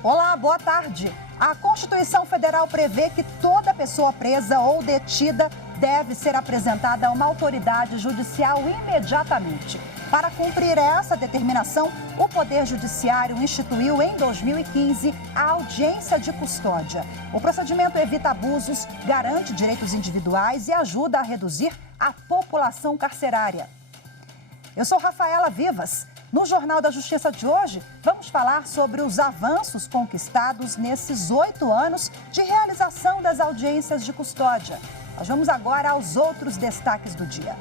Olá, boa tarde. A Constituição Federal prevê que toda pessoa presa ou detida deve ser apresentada a uma autoridade judicial imediatamente. Para cumprir essa determinação, o Poder Judiciário instituiu em 2015 a audiência de custódia. O procedimento evita abusos, garante direitos individuais e ajuda a reduzir a população carcerária. Eu sou Rafaela Vivas. No Jornal da Justiça de hoje, vamos falar sobre os avanços conquistados nesses 8 anos de realização das audiências de custódia. Nós vamos agora aos outros destaques do dia.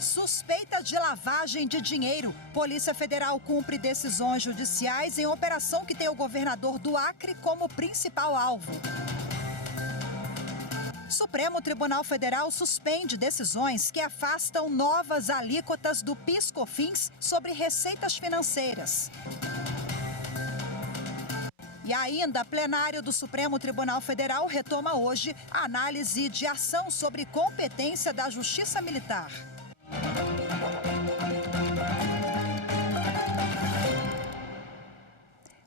Suspeita de lavagem de dinheiro. Polícia Federal cumpre decisões judiciais em operação que tem o governador do Acre como principal alvo. Supremo Tribunal Federal suspende decisões que afastam novas alíquotas do PIS/COFINS sobre receitas financeiras. E ainda, plenário do Supremo Tribunal Federal retoma hoje a análise de ação sobre competência da Justiça Militar.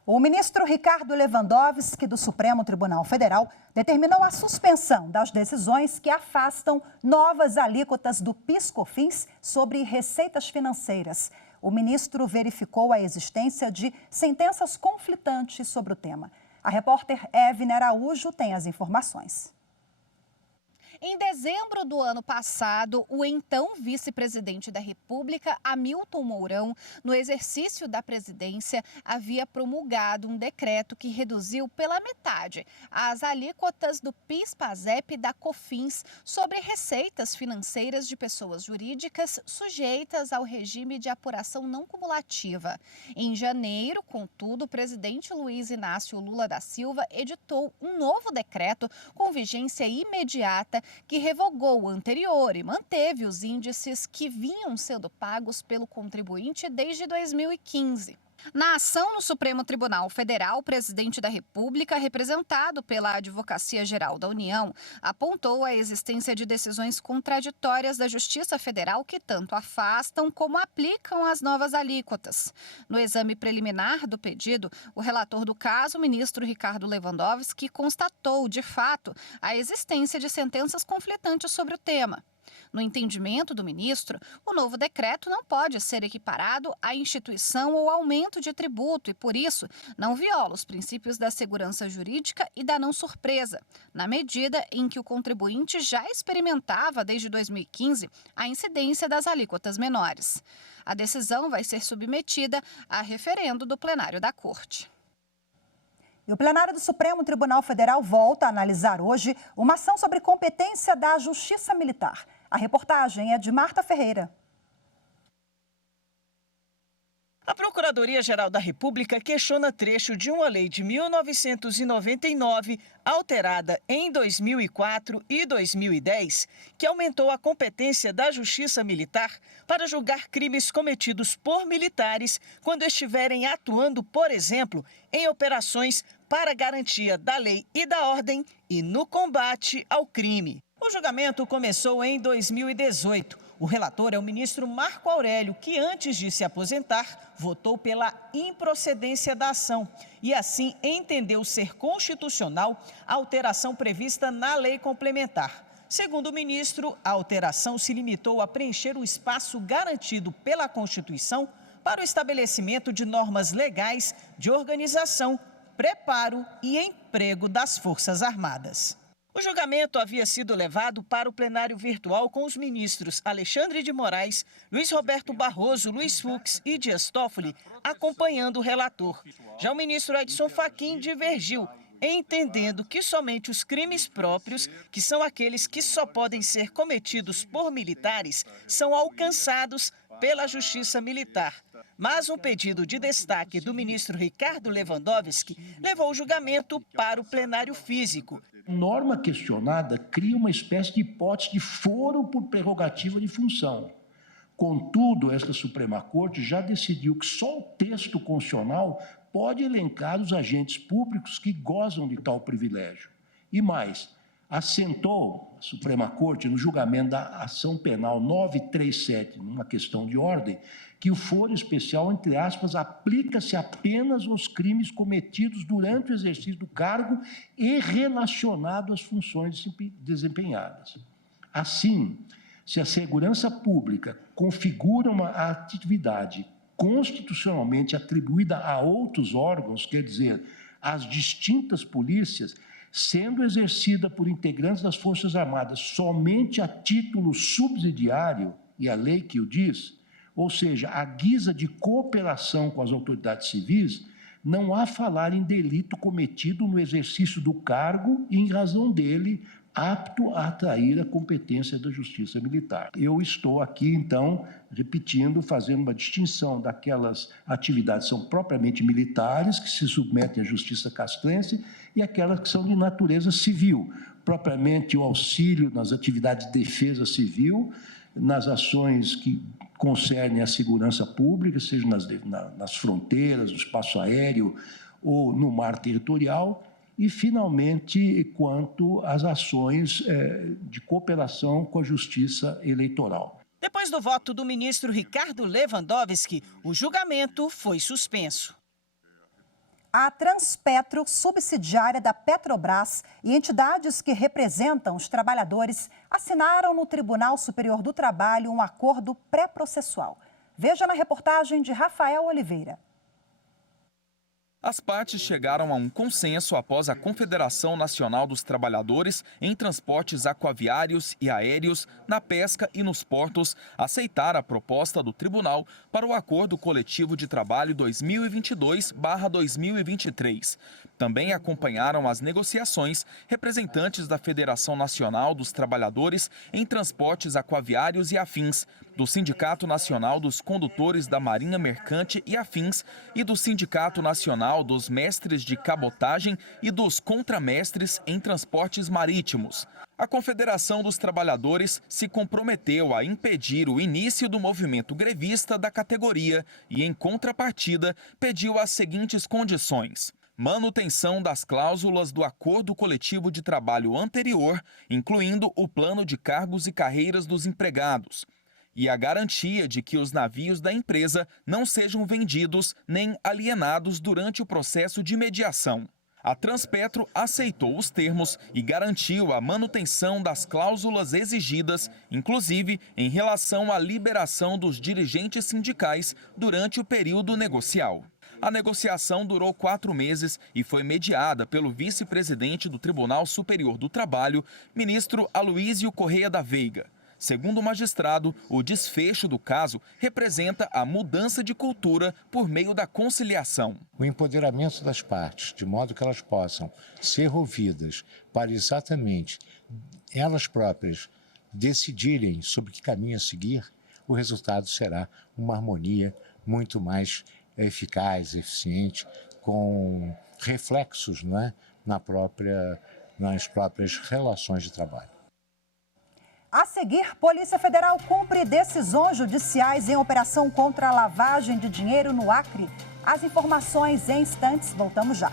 O ministro Ricardo Lewandowski, do Supremo Tribunal Federal, determinou a suspensão das decisões que afastam novas alíquotas do PIS/COFINS sobre receitas financeiras. O ministro verificou a existência de sentenças conflitantes sobre o tema. A repórter Évina Araújo tem as informações. Em dezembro do ano passado, o então vice-presidente da República, Hamilton Mourão, no exercício da presidência, havia promulgado um decreto que reduziu pela metade as alíquotas do PIS/PASEP e da COFINS sobre receitas financeiras de pessoas jurídicas sujeitas ao regime de apuração não cumulativa. Em janeiro, contudo, o presidente Luiz Inácio Lula da Silva editou um novo decreto com vigência imediata que revogou o anterior e manteve os índices que vinham sendo pagos pelo contribuinte desde 2015. Na ação no Supremo Tribunal Federal, o presidente da República, representado pela Advocacia Geral da União, apontou a existência de decisões contraditórias da Justiça Federal que tanto afastam como aplicam as novas alíquotas. No exame preliminar do pedido, o relator do caso, o ministro Ricardo Lewandowski, constatou, de fato, a existência de sentenças conflitantes sobre o tema. No entendimento do ministro, o novo decreto não pode ser equiparado à instituição ou aumento de tributo e, por isso, não viola os princípios da segurança jurídica e da não surpresa, na medida em que o contribuinte já experimentava, desde 2015, a incidência das alíquotas menores. A decisão vai ser submetida a referendo do plenário da Corte. E o plenário do Supremo Tribunal Federal volta a analisar hoje uma ação sobre competência da Justiça Militar. A reportagem é de Marta Ferreira. A Procuradoria-Geral da República questiona trecho de uma lei de 1999, alterada em 2004 e 2010, que aumentou a competência da Justiça Militar para julgar crimes cometidos por militares quando estiverem atuando, por exemplo, em operações para garantia da lei e da ordem e no combate ao crime. O julgamento começou em 2018. O relator é o ministro Marco Aurélio, que antes de se aposentar, votou pela improcedência da ação e assim entendeu ser constitucional a alteração prevista na lei complementar. Segundo o ministro, a alteração se limitou a preencher o espaço garantido pela Constituição para o estabelecimento de normas legais de organização, preparo e emprego das Forças Armadas. O julgamento havia sido levado para o plenário virtual com os ministros Alexandre de Moraes, Luiz Roberto Barroso, Luiz Fux e Dias Toffoli acompanhando o relator. Já o ministro Edson Fachin divergiu, entendendo que somente os crimes próprios, que são aqueles que só podem ser cometidos por militares, são alcançados pela Justiça Militar. Mas um pedido de destaque do ministro Ricardo Lewandowski levou o julgamento para o plenário físico. Norma questionada cria uma espécie de hipótese de foro por prerrogativa de função. Contudo, esta Suprema Corte já decidiu que só o texto constitucional pode elencar os agentes públicos que gozam de tal privilégio. E mais, assentou a Suprema Corte no julgamento da ação penal 937, numa questão de ordem, que o foro especial, entre aspas, aplica-se apenas aos crimes cometidos durante o exercício do cargo e relacionado às funções desempenhadas. Assim, se a segurança pública configura uma atividade constitucionalmente atribuída a outros órgãos, quer dizer, às distintas polícias, sendo exercida por integrantes das Forças Armadas somente a título subsidiário, e a lei que o diz, ou seja, à guisa de cooperação com as autoridades civis, não há falar em delito cometido no exercício do cargo e, em razão dele, apto a atrair a competência da Justiça Militar. Eu estou aqui, então, repetindo, fazendo uma distinção daquelas atividades que são propriamente militares, que se submetem à Justiça castrense, e aquelas que são de natureza civil, propriamente o auxílio nas atividades de defesa civil, nas ações que concernem a segurança pública, seja nas fronteiras, no espaço aéreo ou no mar territorial, e, finalmente, quanto às ações de cooperação com a Justiça Eleitoral. Depois do voto do ministro Ricardo Lewandowski, o julgamento foi suspenso. A Transpetro, subsidiária da Petrobras, e entidades que representam os trabalhadores assinaram no Tribunal Superior do Trabalho um acordo pré-processual. Veja na reportagem de Rafael Oliveira. As partes chegaram a um consenso após a Confederação Nacional dos Trabalhadores em Transportes Aquaviários e Aéreos, na Pesca e nos Portos aceitar a proposta do Tribunal para o Acordo Coletivo de Trabalho 2022/2023. Também acompanharam as negociações representantes da Federação Nacional dos Trabalhadores em Transportes Aquaviários e Afins, do Sindicato Nacional dos Condutores da Marinha Mercante e Afins e do Sindicato Nacional dos Mestres de Cabotagem e dos Contramestres em Transportes Marítimos. A Confederação dos Trabalhadores se comprometeu a impedir o início do movimento grevista da categoria e, em contrapartida, pediu as seguintes condições: manutenção das cláusulas do acordo coletivo de trabalho anterior, incluindo o plano de cargos e carreiras dos empregados, e a garantia de que os navios da empresa não sejam vendidos nem alienados durante o processo de mediação. A Transpetro aceitou os termos e garantiu a manutenção das cláusulas exigidas, inclusive em relação à liberação dos dirigentes sindicais durante o período negocial. A negociação durou 4 meses e foi mediada pelo vice-presidente do Tribunal Superior do Trabalho, ministro Aloísio Correia da Veiga. Segundo o magistrado, o desfecho do caso representa a mudança de cultura por meio da conciliação. O empoderamento das partes, de modo que elas possam ser ouvidas para exatamente elas próprias decidirem sobre que caminho a seguir, o resultado será uma harmonia muito mais eficaz, eficiente, com reflexos, não é, nas próprias relações de trabalho. A seguir, Polícia Federal cumpre decisões judiciais em operação contra a lavagem de dinheiro no Acre. As informações em instantes, voltamos já.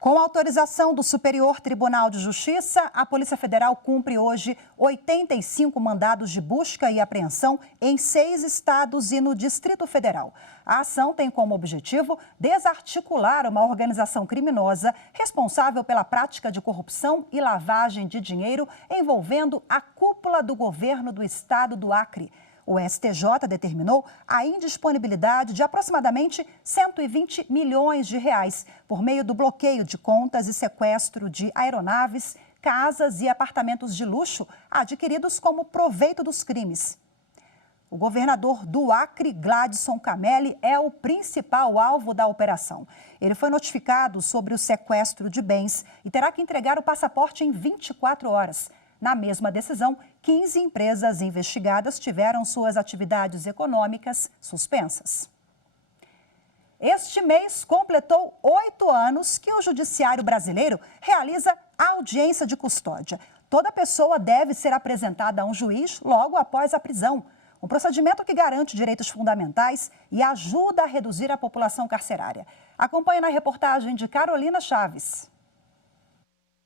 Com autorização do Superior Tribunal de Justiça, a Polícia Federal cumpre hoje 85 mandados de busca e apreensão em 6 estados e no Distrito Federal. A ação tem como objetivo desarticular uma organização criminosa responsável pela prática de corrupção e lavagem de dinheiro envolvendo a cúpula do governo do estado do Acre. O STJ determinou a indisponibilidade de aproximadamente 120 milhões de reais por meio do bloqueio de contas e sequestro de aeronaves, casas e apartamentos de luxo adquiridos como proveito dos crimes. O governador do Acre, Gladson Camelli, é o principal alvo da operação. Ele foi notificado sobre o sequestro de bens e terá que entregar o passaporte em 24 horas. Na mesma decisão, 15 empresas investigadas tiveram suas atividades econômicas suspensas. Este mês completou 8 anos que o Judiciário Brasileiro realiza audiência de custódia. Toda pessoa deve ser apresentada a um juiz logo após a prisão. Um procedimento que garante direitos fundamentais e ajuda a reduzir a população carcerária. Acompanhe na reportagem de Carolina Chaves.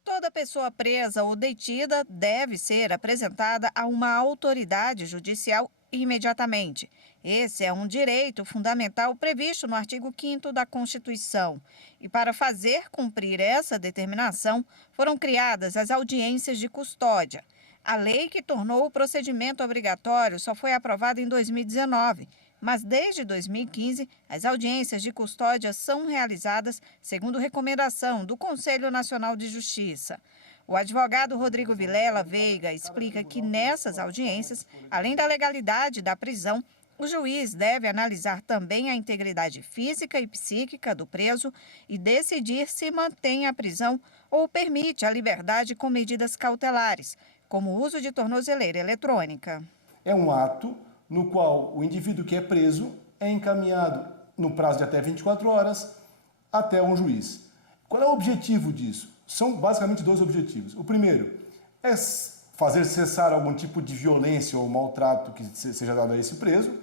Toda pessoa presa ou detida deve ser apresentada a uma autoridade judicial imediatamente. Esse é um direito fundamental previsto no artigo 5º da Constituição. E para fazer cumprir essa determinação, foram criadas as audiências de custódia. A lei que tornou o procedimento obrigatório só foi aprovada em 2019, mas desde 2015, as audiências de custódia são realizadas segundo recomendação do Conselho Nacional de Justiça. O advogado Rodrigo Vilela Veiga explica que nessas audiências, além da legalidade da prisão, o juiz deve analisar também a integridade física e psíquica do preso e decidir se mantém a prisão ou permite a liberdade com medidas cautelares, como o uso de tornozeleira eletrônica. É um ato no qual o indivíduo que é preso é encaminhado no prazo de até 24 horas até um juiz. Qual é o objetivo disso? São basicamente dois objetivos. O primeiro é fazer cessar algum tipo de violência ou maltrato que seja dado a esse preso.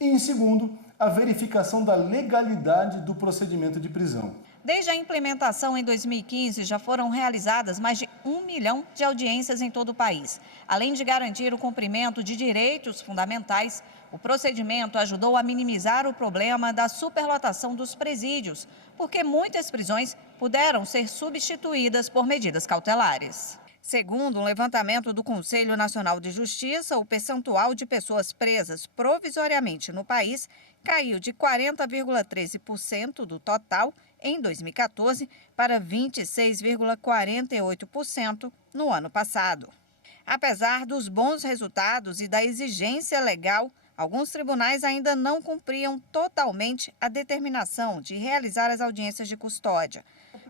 E, em segundo, a verificação da legalidade do procedimento de prisão. Desde a implementação em 2015, já foram realizadas mais de 1 milhão de audiências em todo o país. Além de garantir o cumprimento de direitos fundamentais, o procedimento ajudou a minimizar o problema da superlotação dos presídios, porque muitas prisões puderam ser substituídas por medidas cautelares. Segundo um levantamento do Conselho Nacional de Justiça, o percentual de pessoas presas provisoriamente no país caiu de 40,13% do total em 2014 para 26,48% no ano passado. Apesar dos bons resultados e da exigência legal, alguns tribunais ainda não cumpriam totalmente a determinação de realizar as audiências de custódia.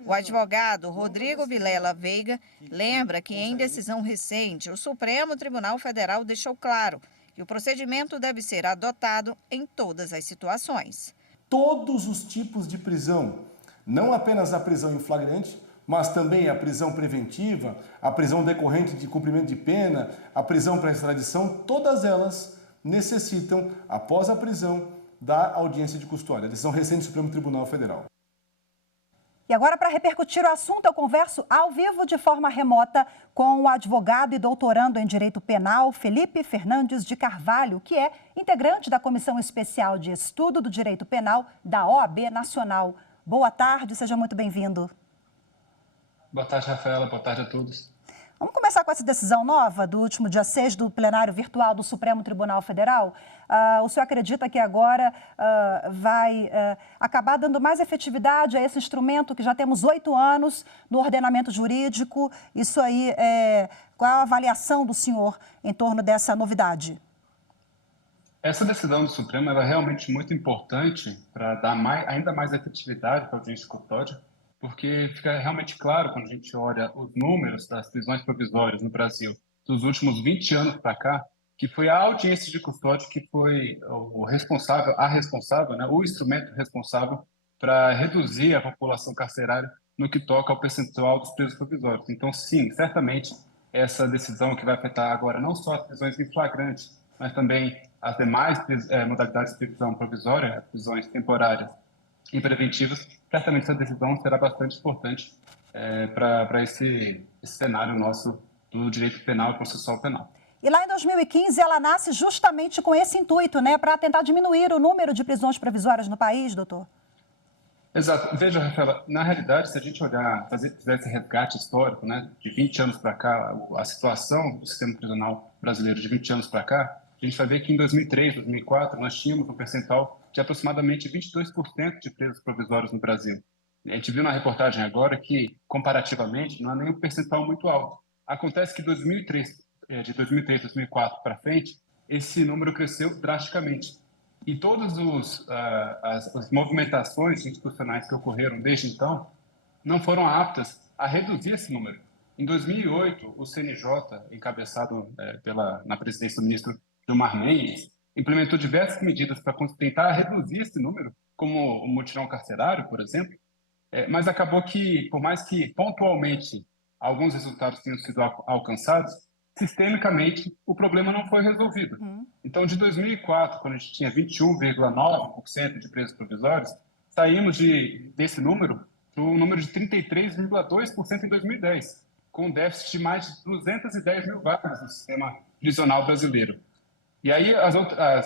O advogado Rodrigo Vilela Veiga lembra que, em decisão recente, o Supremo Tribunal Federal deixou claro que o procedimento deve ser adotado em todas as situações. Todos os tipos de prisão, não apenas a prisão em flagrante, mas também a prisão preventiva, a prisão decorrente de cumprimento de pena, a prisão para extradição, todas elas necessitam, após a prisão, da audiência de custódia, decisão recente do Supremo Tribunal Federal. E agora, para repercutir o assunto, eu converso ao vivo de forma remota com o advogado e doutorando em Direito Penal, Felipe Fernandes de Carvalho, que é integrante da Comissão Especial de Estudo do Direito Penal da OAB Nacional. Boa tarde, seja muito bem-vindo. Boa tarde, Rafaela. Boa tarde a todos. Vamos começar com essa decisão nova do último dia 6 do plenário virtual do Supremo Tribunal Federal. O senhor acredita que agora vai acabar dando mais efetividade a esse instrumento que já temos 8 anos no ordenamento jurídico? Isso aí, qual é a avaliação do senhor em torno dessa novidade? Essa decisão do Supremo é realmente muito importante para dar ainda mais efetividade para a audiência de custódia, porque fica realmente claro, quando a gente olha os números das prisões provisórias no Brasil dos últimos 20 anos para cá, que foi a audiência de custódia que foi o responsável, né, o instrumento responsável para reduzir a população carcerária no que toca ao percentual dos presos provisórios. Então, sim, certamente, essa decisão que vai afetar agora não só as prisões em flagrante, mas também as demais modalidades de prisão provisória, as prisões temporárias e preventivas, certamente essa decisão será bastante importante para esse cenário nosso do direito penal e processual penal. E lá em 2015 ela nasce justamente com esse intuito, né, para tentar diminuir o número de prisões provisórias no país, doutor? Exato. Veja, Rafaela, na realidade, se a gente olhar, fizer esse resgate histórico, né, de 20 anos para cá, a situação do sistema prisional brasileiro de 20 anos para cá, a gente vai ver que em 2003, 2004, nós tínhamos um percentual de aproximadamente 22% de presos provisórios no Brasil. A gente viu na reportagem agora que, comparativamente, não é nem um percentual muito alto. Acontece que de 2003, 2004 para frente, esse número cresceu drasticamente. E todas as movimentações institucionais que ocorreram desde então não foram aptas a reduzir esse número. Em 2008, o CNJ, encabeçado na presidência do ministro Gilmar Mendes, implementou diversas medidas para tentar reduzir esse número, como o mutirão carcerário, por exemplo, mas acabou que, por mais que pontualmente alguns resultados tenham sido alcançados, sistemicamente o problema não foi resolvido. Então, de 2004, quando a gente tinha 21,9% de presos provisórios, saímos desse número para o número de 33,2% em 2010, com um déficit de mais de 210 mil vagas no sistema prisional brasileiro. E aí as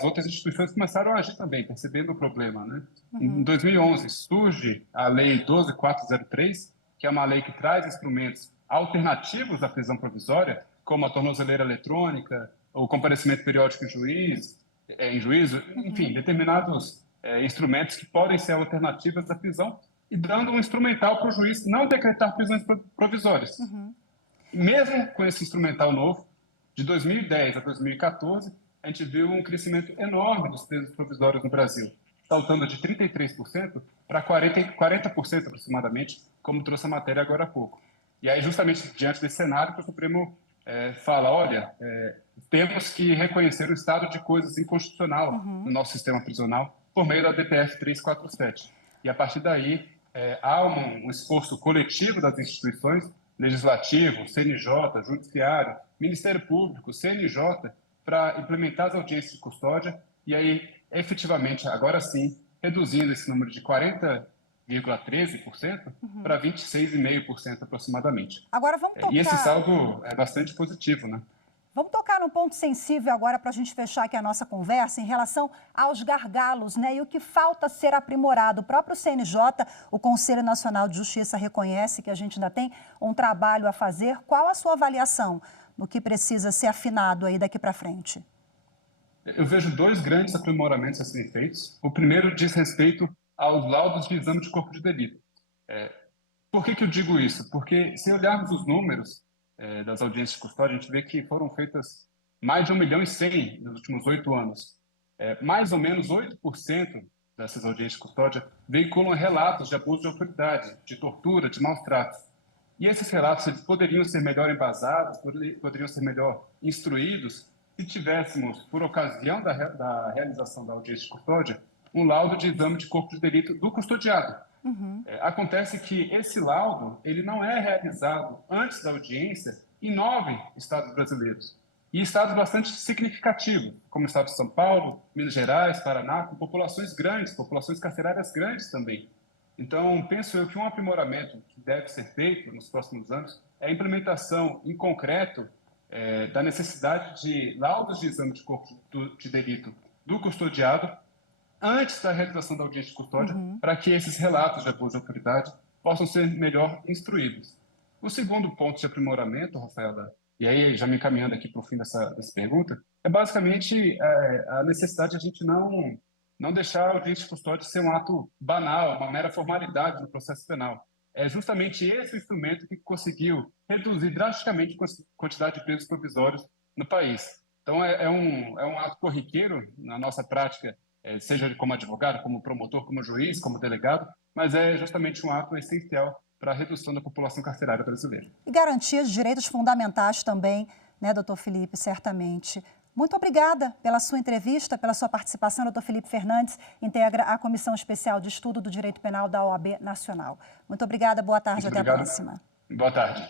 outras instituições começaram a agir também, percebendo o problema, né? Em 2011 surge a Lei 12.403, que é uma lei que traz instrumentos alternativos à prisão provisória, como a tornozeleira eletrônica, o comparecimento periódico em juízo, enfim, determinados instrumentos que podem ser alternativas à prisão e dando um instrumental para o juiz não decretar prisões provisórias. Mesmo com esse instrumental novo, de 2010 a 2014, a gente viu um crescimento enorme dos presos provisórios no Brasil, saltando de 33% para 40% aproximadamente, como trouxe a matéria agora há pouco. E aí, justamente diante desse cenário, que o Supremo fala, olha, temos que reconhecer o estado de coisas inconstitucional no nosso sistema prisional por meio da DPF 347. E a partir daí, há um esforço coletivo das instituições, Legislativo, CNJ, Judiciário, Ministério Público, CNJ, para implementar as audiências de custódia e aí, efetivamente, agora sim, reduzindo esse número de 40,13% para 26,5% aproximadamente. Agora vamos tocar... E esse saldo é bastante positivo, né? Vamos tocar num ponto sensível agora para a gente fechar aqui a nossa conversa em relação aos gargalos, né? E o que falta ser aprimorado. O próprio CNJ, o Conselho Nacional de Justiça, reconhece que a gente ainda tem um trabalho a fazer. Qual a sua avaliação no que precisa ser afinado aí daqui para frente? Eu vejo dois grandes aprimoramentos a serem feitos. O primeiro diz respeito aos laudos de exame de corpo de delito. Por que eu digo isso? Porque se olharmos os números das audiências de custódia, a gente vê que foram feitas mais de 1.100.000 nos últimos 8 anos. Mais ou menos 8% dessas audiências de custódia veiculam relatos de abuso de autoridade, de tortura, de maus tratos. E esses relatos eles poderiam ser melhor embasados, poderiam ser melhor instruídos se tivéssemos, por ocasião da realização da audiência de custódia, um laudo de exame de corpo de delito do custodiado. Acontece que esse laudo ele não é realizado antes da audiência em 9 estados brasileiros. E estados bastante significativos, como o estado de São Paulo, Minas Gerais, Paraná, com populações grandes, populações carcerárias grandes também. Então, penso eu que um aprimoramento que deve ser feito nos próximos anos é a implementação em concreto da necessidade de laudos de exame de corpo de delito do custodiado antes da realização da audiência de custódia, para que esses relatos de abuso de autoridade possam ser melhor instruídos. O segundo ponto de aprimoramento, Rafaela, e aí já me encaminhando aqui para o fim dessa pergunta, é basicamente a necessidade de a gente não deixar a audiência de custódia ser um ato banal, uma mera formalidade no processo penal. É justamente esse o instrumento que conseguiu reduzir drasticamente a quantidade de presos provisórios no país. Então, é um ato corriqueiro na nossa prática, seja como advogado, como promotor, como juiz, como delegado, mas é justamente um ato essencial para a redução da população carcerária brasileira. E garantia de direitos fundamentais também, né, doutor Felipe, certamente. Muito obrigada pela sua entrevista, pela sua participação. Doutor Felipe Fernandes integra a Comissão Especial de Estudo do Direito Penal da OAB Nacional. Muito obrigada, boa tarde, até a próxima. Boa tarde.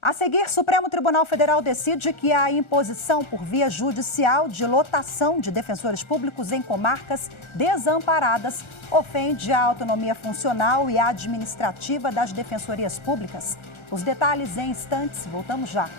A seguir, Supremo Tribunal Federal decide que a imposição por via judicial de lotação de defensores públicos em comarcas desamparadas ofende a autonomia funcional e administrativa das defensorias públicas. Os detalhes em instantes, voltamos já.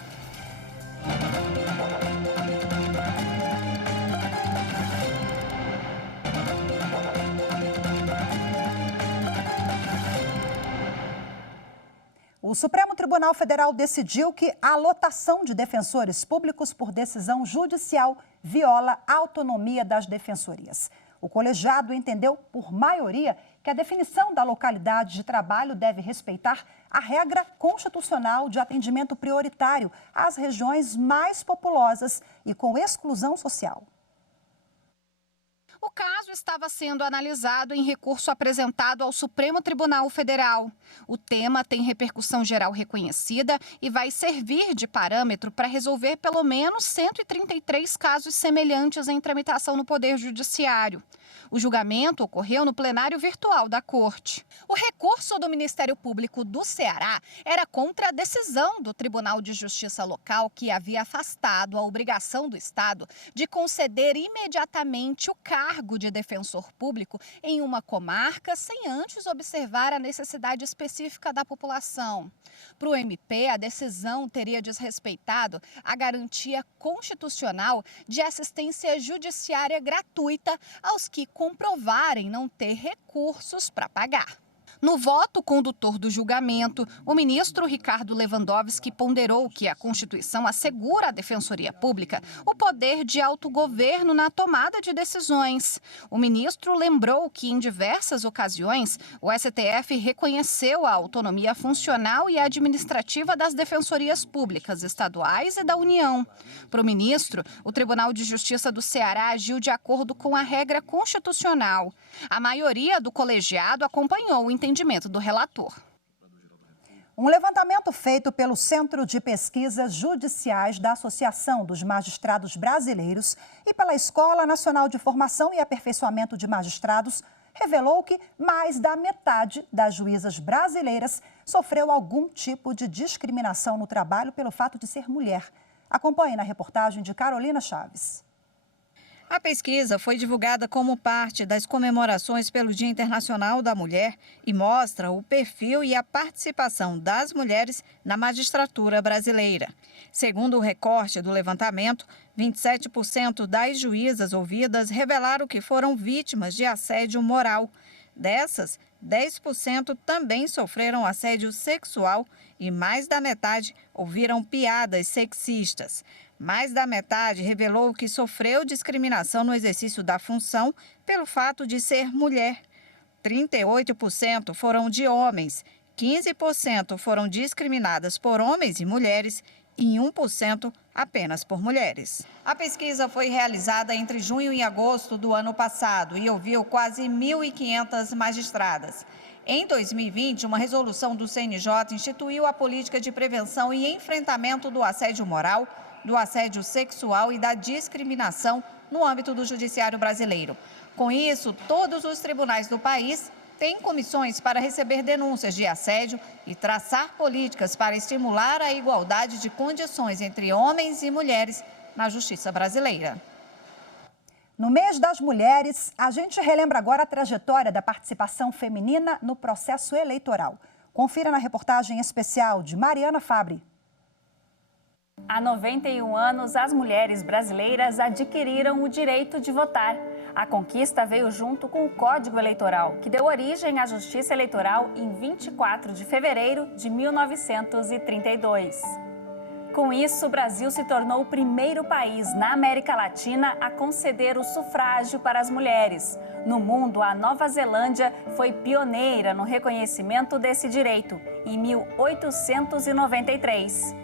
O Supremo Tribunal Federal decidiu que a lotação de defensores públicos por decisão judicial viola a autonomia das defensorias. O colegiado entendeu, por maioria, que a definição da localidade de trabalho deve respeitar a regra constitucional de atendimento prioritário às regiões mais populosas e com exclusão social. O caso estava sendo analisado em recurso apresentado ao Supremo Tribunal Federal. O tema tem repercussão geral reconhecida e vai servir de parâmetro para resolver pelo menos 133 casos semelhantes em tramitação no Poder Judiciário. O julgamento ocorreu no plenário virtual da Corte. O recurso do Ministério Público do Ceará era contra a decisão do Tribunal de Justiça local que havia afastado a obrigação do Estado de conceder imediatamente o cargo de defensor público em uma comarca sem antes observar a necessidade específica da população. Para o MP, a decisão teria desrespeitado a garantia constitucional de assistência judiciária gratuita aos que comprovarem não ter recursos para pagar. No voto condutor do julgamento, o ministro Ricardo Lewandowski ponderou que a Constituição assegura à Defensoria Pública o poder de autogoverno na tomada de decisões. O ministro lembrou que, em diversas ocasiões, o STF reconheceu a autonomia funcional e administrativa das defensorias públicas estaduais e da União. Para o ministro, o Tribunal de Justiça do Ceará agiu de acordo com a regra constitucional. A maioria do colegiado acompanhou o entendimento do relator. Um levantamento feito pelo Centro de Pesquisas Judiciais da Associação dos Magistrados Brasileiros e pela Escola Nacional de Formação e Aperfeiçoamento de Magistrados revelou que mais da metade das juízas brasileiras sofreu algum tipo de discriminação no trabalho pelo fato de ser mulher. Acompanhe na reportagem de Carolina Chaves. A pesquisa foi divulgada como parte das comemorações pelo Dia Internacional da Mulher e mostra o perfil e a participação das mulheres na magistratura brasileira. Segundo o recorte do levantamento, 27% das juízas ouvidas revelaram que foram vítimas de assédio moral. Dessas, 10% também sofreram assédio sexual e mais da metade ouviram piadas sexistas. Mais da metade revelou que sofreu discriminação no exercício da função pelo fato de ser mulher. 38% foram de homens, 15% foram discriminadas por homens e mulheres e 1% apenas por mulheres. A pesquisa foi realizada entre junho e agosto do ano passado e ouviu quase 1.500 magistradas. Em 2020, uma resolução do CNJ instituiu a política de prevenção e enfrentamento do assédio moral, do assédio sexual e da discriminação no âmbito do judiciário brasileiro. Com isso, todos os tribunais do país têm comissões para receber denúncias de assédio e traçar políticas para estimular a igualdade de condições entre homens e mulheres na justiça brasileira. No mês das mulheres, a gente relembra agora a trajetória da participação feminina no processo eleitoral. Confira na reportagem especial de Mariana Fabre. Há 91 anos, as mulheres brasileiras adquiriram o direito de votar. A conquista veio junto com o Código Eleitoral, que deu origem à Justiça Eleitoral em 24 de fevereiro de 1932. Com isso, o Brasil se tornou o primeiro país na América Latina a conceder o sufrágio para as mulheres. No mundo, a Nova Zelândia foi pioneira no reconhecimento desse direito, em 1893.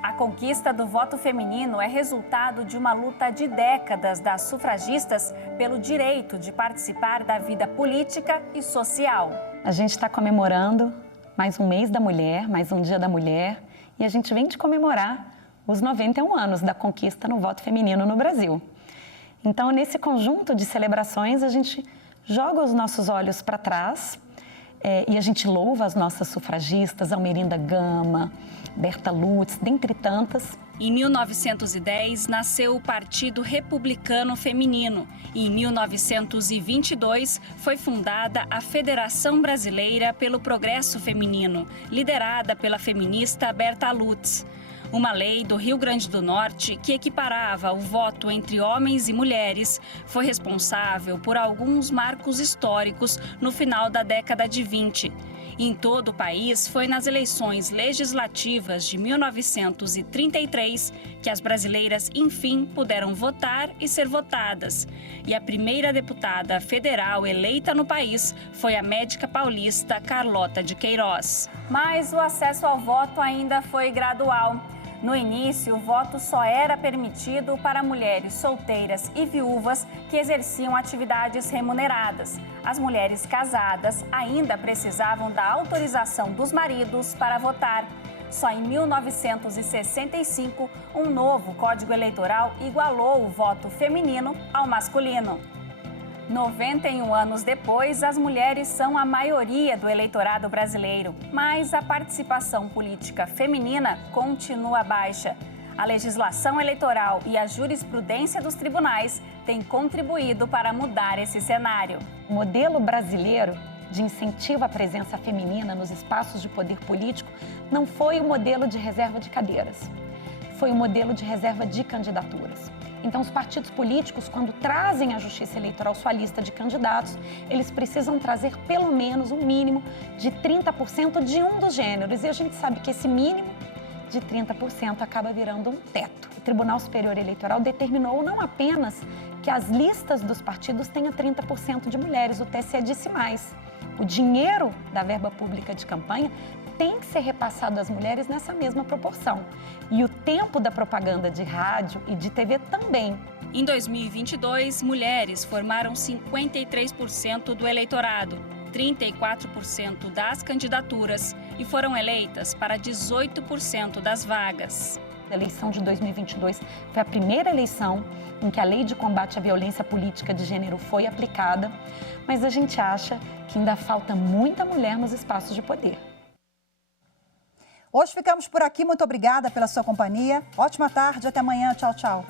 A conquista do voto feminino é resultado de uma luta de décadas das sufragistas pelo direito de participar da vida política e social. A gente está comemorando mais um mês da mulher, mais um dia da mulher, e a gente vem de comemorar os 91 anos da conquista no voto feminino no Brasil. Então, nesse conjunto de celebrações, a gente joga os nossos olhos para trás e a gente louva as nossas sufragistas, Almerinda Gama, Berta Lutz, dentre tantas. Em 1910, nasceu o Partido Republicano Feminino e em 1922 foi fundada a Federação Brasileira pelo Progresso Feminino, liderada pela feminista Berta Lutz. Uma lei do Rio Grande do Norte que equiparava o voto entre homens e mulheres foi responsável por alguns marcos históricos no final da década de 20. Em todo o país, foi nas eleições legislativas de 1933 que as brasileiras, enfim, puderam votar e ser votadas. E a primeira deputada federal eleita no país foi a médica paulista Carlota de Queiroz. Mas o acesso ao voto ainda foi gradual. No início, o voto só era permitido para mulheres solteiras e viúvas que exerciam atividades remuneradas. As mulheres casadas ainda precisavam da autorização dos maridos para votar. Só em 1965, um novo Código Eleitoral igualou o voto feminino ao masculino. 91 anos depois, as mulheres são a maioria do eleitorado brasileiro, mas a participação política feminina continua baixa. A legislação eleitoral e a jurisprudência dos tribunais têm contribuído para mudar esse cenário. O modelo brasileiro de incentivo à presença feminina nos espaços de poder político não foi o modelo de reserva de cadeiras, foi o modelo de reserva de candidaturas. Então, os partidos políticos, quando trazem à Justiça Eleitoral sua lista de candidatos, eles precisam trazer pelo menos um mínimo de 30% de um dos gêneros. E a gente sabe que esse mínimo de 30% acaba virando um teto. O Tribunal Superior Eleitoral determinou não apenas que as listas dos partidos tenham 30% de mulheres, o TSE disse mais. O dinheiro da verba pública de campanha tem que ser repassado às mulheres nessa mesma proporção. E o tempo da propaganda de rádio e de TV também. Em 2022, mulheres formaram 53% do eleitorado, 34% das candidaturas e foram eleitas para 18% das vagas. A eleição de 2022 foi a primeira eleição em que a Lei de Combate à Violência Política de Gênero foi aplicada, mas a gente acha que ainda falta muita mulher nos espaços de poder. Hoje ficamos por aqui. Muito obrigada pela sua companhia. Ótima tarde. Até amanhã. Tchau, tchau.